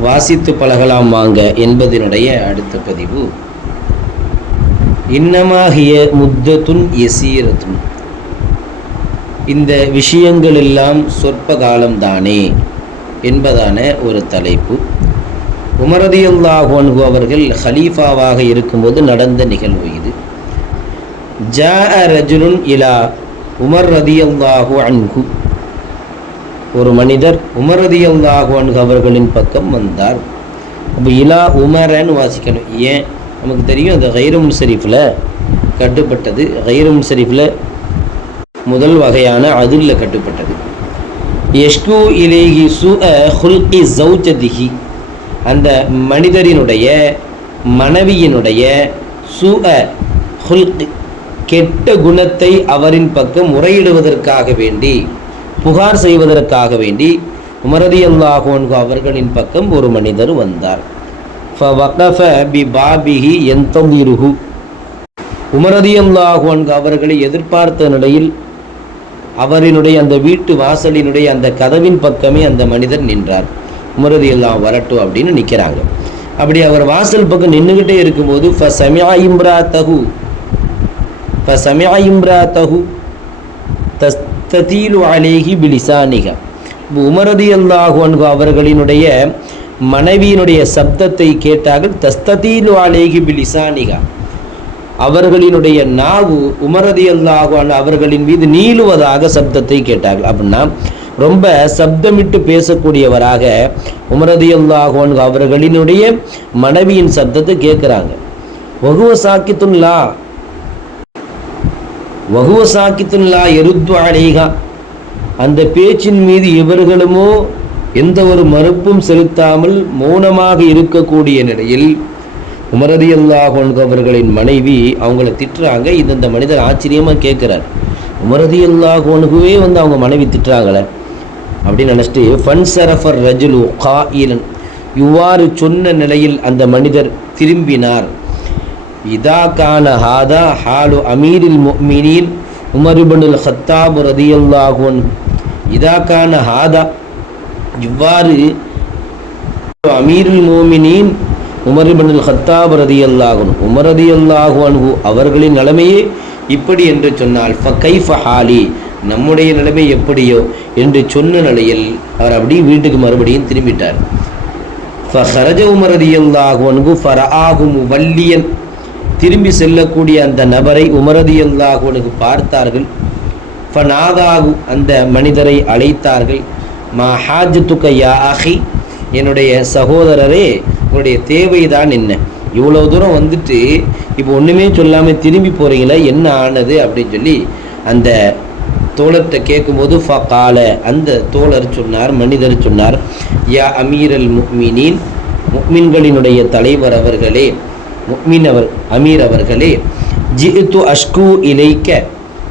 வாசித்து பழகலாம் வாங்க என்பதனுடைய அடுத்த பதிவு. இன்னமாகிய முத்தத்துன் எசீரத்துன். இந்த விஷயங்கள் எல்லாம் சொற்ப காலம்தானே என்பதான ஒரு தலைப்பு. உமரதியுல்லாஹோன்கு அவர்கள் ஹலீஃபாவாக இருக்கும்போது நடந்த நிகழ்வு இது. ஜா ரஜுலுன் இலா உமர் ரதியுல்லாஹு அன்கு ஒரு மனிதர் உமரதியல்லாஹு அன்ஹு அவர்களின் பக்கம் வந்தார். அப்போ இலா உமரன்னு வாசிக்கணும். ஏன்? நமக்கு தெரியும் அந்த ஹைரமுன் ஷெரீஃபில் கட்டுப்பட்டது. ஹைரமுன் ஷெரீஃபில் முதல் வகையான அதுல கட்டுப்பட்டது. எஷ்கு இலேஹி சு ஹுல்கி ஜௌஜதிஹி அந்த மனிதரினுடைய மனைவியினுடைய சு ஹுல்கி கெட்ட குணத்தை அவரின் பக்கம் முறையிடுவதற்காக வேண்டி புகார் செய்வதற்காக வேண்டி உமரதி அல்லாஹோன்கு அவர்களின் பக்கம் ஒரு மனிதர் வந்தார். பி பாபிஹி எந்தமிருஹு உமரதி அல்லாஹோன்கு அவர்களை எதிர்பார்த்த நிலையில் அவரினுடைய அந்த வீட்டு வாசலினுடைய அந்த கதவின் பக்கமே அந்த மனிதர் நின்றார். உமரதி எல்லாம் வரட்டும் அப்படின்னு நிற்கிறாங்க அப்படி அவர் வாசல் பக்கம் நின்றுக்கிட்டே இருக்கும்போது ஃப சமியா இம்ரா தகு ஃப சமியா இம்ரா தகு தத்தீலு அலேஹி பிலிசானிக. உமரதி அல்லாஹு அன்ஹு அவர்களினுடைய மனைவியினுடைய சப்தத்தை கேட்டார்கள் தஸ்தீலு அலேஹி பிலிசானிகா. அவர்களினுடைய நாவு உமரதி அல்லாஹு அவர்களின் மீது நீளுவதாக சப்தத்தை கேட்டார்கள். அப்படின்னா ரொம்ப சப்தமிட்டு பேசக்கூடியவராக உமரதி அல்லாஹு அவர்களினுடைய மனைவியின் சப்தத்தை கேட்குறாங்க. வகுவ சாக்கித்துல்லா வகுவ சாக்கித்துல்லா எருத்து அலைகா அந்த பேச்சின் மீது இவர்களுமோ எந்த ஒரு மறுப்பும் செலுத்தாமல் மௌனமாக இருக்கக்கூடிய நிலையில் உமரதி அல்லாஹ் அவர்களின் மனைவி அவங்கள திட்டுறாங்க. இது இந்த மனிதர் ஆச்சரியமாக கேட்குறார் உமரதி அல்லாஹ் வந்து அவங்க மனைவி திட்டுறாங்களே. அப்படின்னு நினச்சிட்டு ஃபன் சரஃபர் ரஜுலு கா ஈலன் இவ்வாறு சொன்ன நிலையில் அந்த மனிதர் திரும்பினார். இதா கான ஹாதா ஹாலு அமீரில் முஃமினீன் உமருபனுல் இப்னுல் ஹத்தாப் ரதியல்லாஹு இதா கான ஹாதா இவ்வாறு அமீருல் மோமினின் உமருபனுல் இப்னுல் ஹத்தாப் ரதியல்லாஹு உமர் அவர்களின் நிலைமையே இப்படி என்று சொன்னால் ஃபகைஃப ஹாலி நம்முடைய நிலைமை எப்படியோ? என்று சொன்ன நிலையில் அவர் அப்படியே வீட்டுக்கு மறுபடியும் திரும்பிட்டார். ஃபஹரஜ உமர் ஃபர ஆகும் வல்லியன் திரும்பி செல்லக்கூடிய அந்த நபரை உமரதியல்லாஹுனுக்கு பார்த்தார்கள். ஃபனாதாகு அந்த மனிதரை அழைத்தார்கள். மா ஹாஜத்துக்க யா அஹி என்னுடைய சகோதரரே உங்களுடைய தேவைதான் என்ன? இவ்வளோ தூரம் வந்துட்டு இப்போ ஒன்றுமே சொல்லாமல் திரும்பி போகிறீங்களா என்ன ஆனது? அப்படின்னு சொல்லி அந்த தோழர்கிட்ட கேட்கும்போது ஃப கால அந்த தோழர் சொன்னார் மனிதர் சொன்னார் யா அமீரல் முக்மினின் முக்மின்களினுடைய தலைவர் அவர்களே முக்மின் அவர் அமீர் அவர்களே ஜித்து அஷ்கு இலைக்க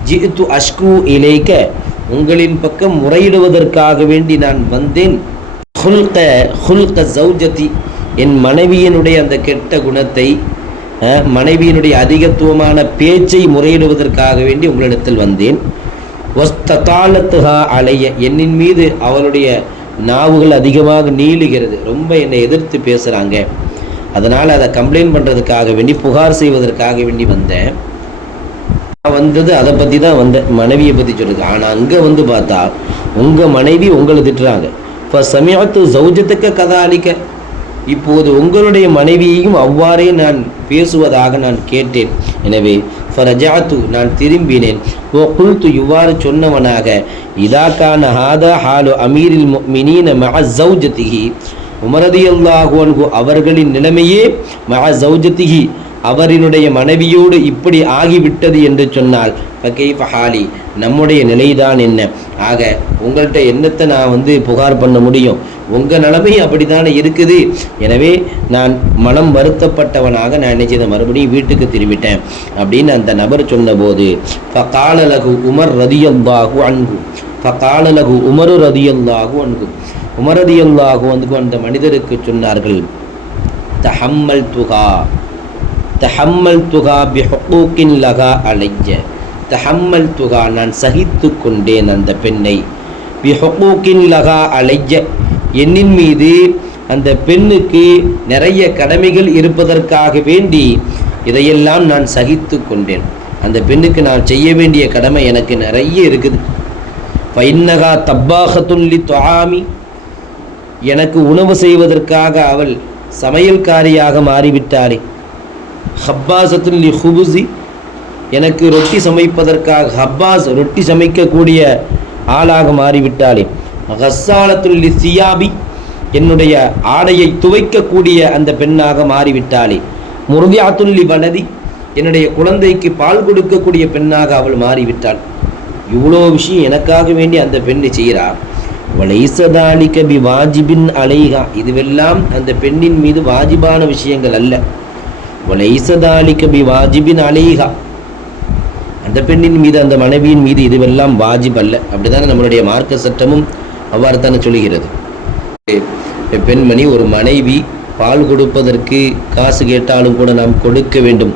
ஜித்து அஷ்கு இலைக்க உங்களின் பக்கம் முறையிடுவதற்காக வேண்டி நான் வந்தேன். ஹுல்க ஹுல்க சௌஜதி என் மனைவியினுடைய அந்த கெட்ட குணத்தை மனைவியினுடைய அதிகத்துவமான பேச்சை முறையிடுவதற்காக வேண்டி உங்களிடத்தில் வந்தேன். ஒஸ்தகாலத்துஹா அலைய என்னின் மீது அவளுடைய நாவுகள் அதிகமாக நீளுகிறது. ரொம்ப என்னை எதிர்த்து பேசுகிறாங்க அதனால் அதை கம்ப்ளைண்ட் பண்ணுறதுக்காக வேண்டி புகார் செய்வதற்காக வேண்டி வந்தேன். நான் வந்தது அதை பற்றி தான் வந்தேன். மனைவியை பற்றி சொல்லுது ஆனால் அங்கே வந்து பார்த்தா உங்கள் மனைவி உங்களை திட்டுறாங்க. இப்போ சமயத்து சௌஜத்துக்க கதாலிக்க இப்போது உங்களுடைய மனைவியையும் அவ்வாறே நான் பேசுவதாக நான் கேட்டேன். எனவே ஃபரஜாத்து நான் திரும்பினேன். ஓ குல்து இவ்வாறு சொன்னவனாக இதாக்கான ஹாதா ஹாலு அமீரில் மினீன மகா சௌஜத்திகி உமரதியல்லாஹு அவர்களின் நிலைமையே மஅ ஜௌஜத்திஹி அவரினுடைய மனைவியோடு இப்படி ஆகிவிட்டது என்று சொன்னால் ஃபகைஃப ஹாலி நம்முடைய நிலைதான் என்ன? ஆக உங்கள்கிட்ட என்னத்தை நான் வந்து புகார் பண்ண முடியும்? உங்கள் நிலைமை அப்படித்தானே இருக்குது? எனவே நான் மனம் வருத்தப்பட்டவனாக நான் நினைச்சதை மறுபடியும் வீட்டுக்கு திரும்பிட்டேன். அப்படின்னு அந்த நபர் சொன்னபோது ஃபகாலலகு உமர் ரதியல்லாஹு அன்கு ஃபகாலலகு உமரு ரதியல்லாஹு அன்பு உமர் வந்து அந்த மனிதருக்கு சொன்னார்கள் தஹம்மல் துகா தஹம்மல் துகா பிஹூக்கின் லகா அலைய தஹம்மல் துகா நான் சகித்து கொண்டேன் அந்த பெண்ணை. பிஹூக்கின் லகா அலைய என்னின் மீது அந்த பெண்ணுக்கு நிறைய கடமைகள் இருப்பதற்காக வேண்டி இதையெல்லாம் நான் சகித்து கொண்டேன். அந்த பெண்ணுக்கு நான் செய்ய வேண்டிய கடமை எனக்கு நிறைய இருக்குது. பைன்னகா தப்பாகத்துள்ளி துவாமி எனக்கு உணவு செய்வதற்காக அவள் சமையல்காரியாக மாறிவிட்டாளே. ஹப்பாசத்துன் லி ஹுபுசி எனக்கு ரொட்டி சமைப்பதற்காக ஹப்பாஸ் ரொட்டி சமைக்கக்கூடிய ஆளாக மாறிவிட்டாளே. ஹஸ்ஸாலத்துல் லி சியாபி என்னுடைய ஆடையை துவைக்கக்கூடிய அந்த பெண்ணாக மாறிவிட்டாளே. முருதியாத்துல்லி வனதி என்னுடைய குழந்தைக்கு பால் கொடுக்கக்கூடிய பெண்ணாக அவள் மாறிவிட்டாள். இவ்வளோ விஷயம் எனக்காக வேண்டி அந்த பெண்ணை செய்கிறாள் வலைசதாலிக்க பி வாஜிபின் அலைகா இதுவெல்லாம் அந்த பெண்ணின் மீது வாஜிபான விஷயங்கள் அல்ல. வலைசதாலிக்க பி வாஜிபின் அலைகா அந்த பெண்ணின் மீது அந்த மனைவியின் மீது இதுவெல்லாம் வாஜிப் அல்ல. அப்படிதானே நம்மளுடைய மார்க்க சட்டமும் அவ்வாறு தானே சொல்லுகிறது. பெண்மணி ஒரு மனைவி பால் கொடுப்பதற்கு காசு கேட்டாலும் கூட நாம் கொடுக்க வேண்டும்.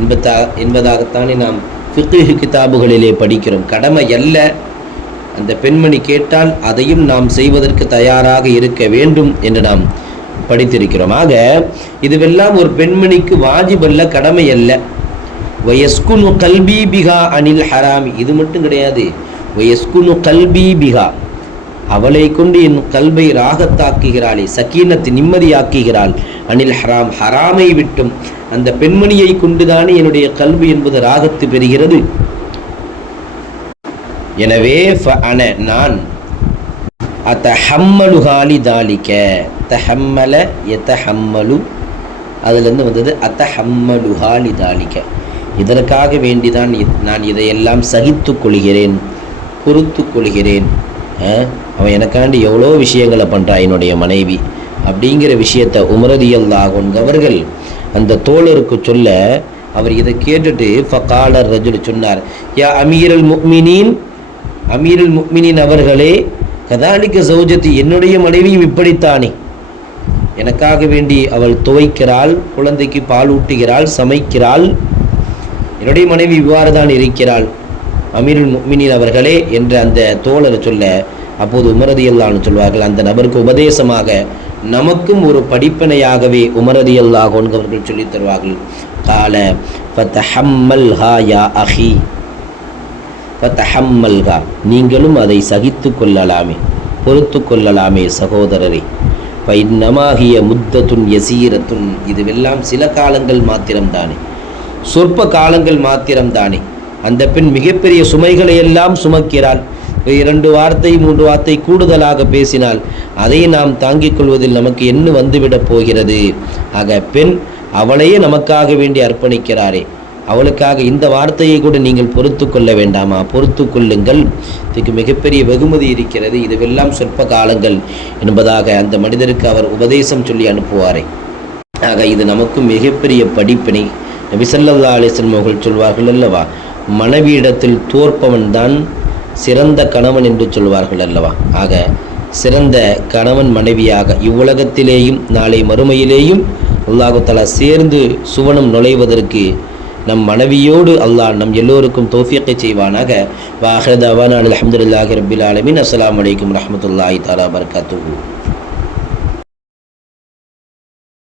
என்பதா என்பதாகத்தானே நாம் ஃபிக்ஹ் கிதாபுகளிலே படிக்கிறோம். கடமை அல்ல. அந்த பெண்மணி கேட்டால் அதையும் நாம் செய்வதற்கு தயாராக இருக்க வேண்டும் என்று நாம் படித்திருக்கிறோம். ஆக இதுவெல்லாம் ஒரு பெண்மணிக்கு வாஜிபல்ல கடமை அல்ல. வயஸ்குனு கல்பி பிகா அனில் ஹராமி இது மட்டும் கிடையாது. வயஸ்குனு கல்பி பிகா அவளை கொண்டு என் கல்வை ராகத்தாக்குகிறாளே சக்கீனத்தை நிம்மதியாக்குகிறாள். அனில் ஹராம் ஹராமை விட்டும். அந்த பெண்மணியை கொண்டுதானே என்னுடைய கல்வி என்பது ராகத்து பெறுகிறது. எனவே ஃப அன நான். அத்தஹம்மலுஹாலி தாலிக்க தஹம்மல எத்தஹம்மலு அதுலேருந்து வந்தது அத்த ஹம்மடுகாலி தாலிக்க இதற்காக வேண்டிதான் நான் இதையெல்லாம் சகித்து கொள்கிறேன் பொறுத்து கொள்கிறேன். அவன் எனக்காண்டி எவ்வளோ விஷயங்களை பண்ணுறா என்னுடைய மனைவி. அப்படிங்கிற விஷயத்தை உமரதியல்லாகும் அவர்கள் அந்த தோழருக்கு சொல்ல அவர் இதை கேட்டுட்டு ஃபகாலர் ரஜுல் சொன்னார் யா அமீரல் முக்மினீன் அமீருல் முக்மினின் அவர்களே கதாலிக்க சௌஜத்தி என்னுடைய மனைவியும் இப்படித்தானே. எனக்காக வேண்டி அவள் துவைக்கிறாள் குழந்தைக்கு பால் ஊட்டுகிறாள் சமைக்கிறாள். என்னுடைய மனைவி இவ்வாறு தான் இருக்கிறாள். அமீருல் முக்மினின் அவர்களே என்று அந்த தோழர் சொல்ல அப்போது உமரதியல்லான்னு சொல்வார்கள் அந்த நபருக்கு உபதேசமாக நமக்கும் ஒரு படிப்பினையாகவே உமரதியல்லாக அவர்கள் சொல்லித் தருவார்கள். கால ஃபத்தஹம்மல் ஹா யா அஹி. ஃபத்தஹம்மல்கா நீங்களும் அதை சகித்து கொள்ளலாமே பொறுத்து கொள்ளலாமே சகோதரரே. பைன்னமாகிய முத்தத்துன் யசீரத்துன். இதுவெல்லாம் சில காலங்கள் மாத்திரம்தானே. சொற்ப காலங்கள் மாத்திரம்தானே. அந்த பெண் மிகப்பெரிய சுமைகளை எல்லாம் சுமக்கிறாள். இரண்டு வார்த்தை மூன்று வார்த்தை கூடுதலாக பேசினால் அதை நாம் தாங்கிக் கொள்வதில் நமக்கு என்ன வந்துவிடப் போகிறது? ஆக பெண் அவளையே நமக்காக வேண்டி அர்ப்பணிக்கிறாரே. அவளுக்காக இந்த வார்த்தையை கூட நீங்கள் பொறுத்து கொள்ள வேண்டாமா? பொறுத்து கொள்ளுங்கள். இதுக்கு மிகப்பெரிய வெகுமதி இருக்கிறது. இதுவெல்லாம் சொற்ப காலங்கள் என்பதாக அந்த மனிதருக்கு அவர் உபதேசம் சொல்லி அனுப்புவாரே. ஆக இது நமக்கும் மிகப்பெரிய படிப்பினை. நபிசல்லா ஸல்லல்லாஹு அலைஹி அவர்கள் சொல்வார்கள் அல்லவா? மனைவியிடத்தில் தோற்பவன் தான் சிறந்த கணவன் என்று சொல்வார்கள் அல்லவா? ஆக சிறந்த கணவன் மனைவியாக இவ்வுலகத்திலேயும் நாளை மறுமையிலேயும் அல்லாஹு தலா சேர்ந்து சுவனம் நுழைவதற்கு நம் மனைவியோடு அல்லாஹ் நம் எல்லோருக்கும் தோஃபியத்தை செய்வானாக. வாஹிர் அலமதுல்லாஹி ரபில் ஆலமின். அஸ்லாம் வலைக்கம் ரஹமத்துல்லாஹி தாலா தஆலா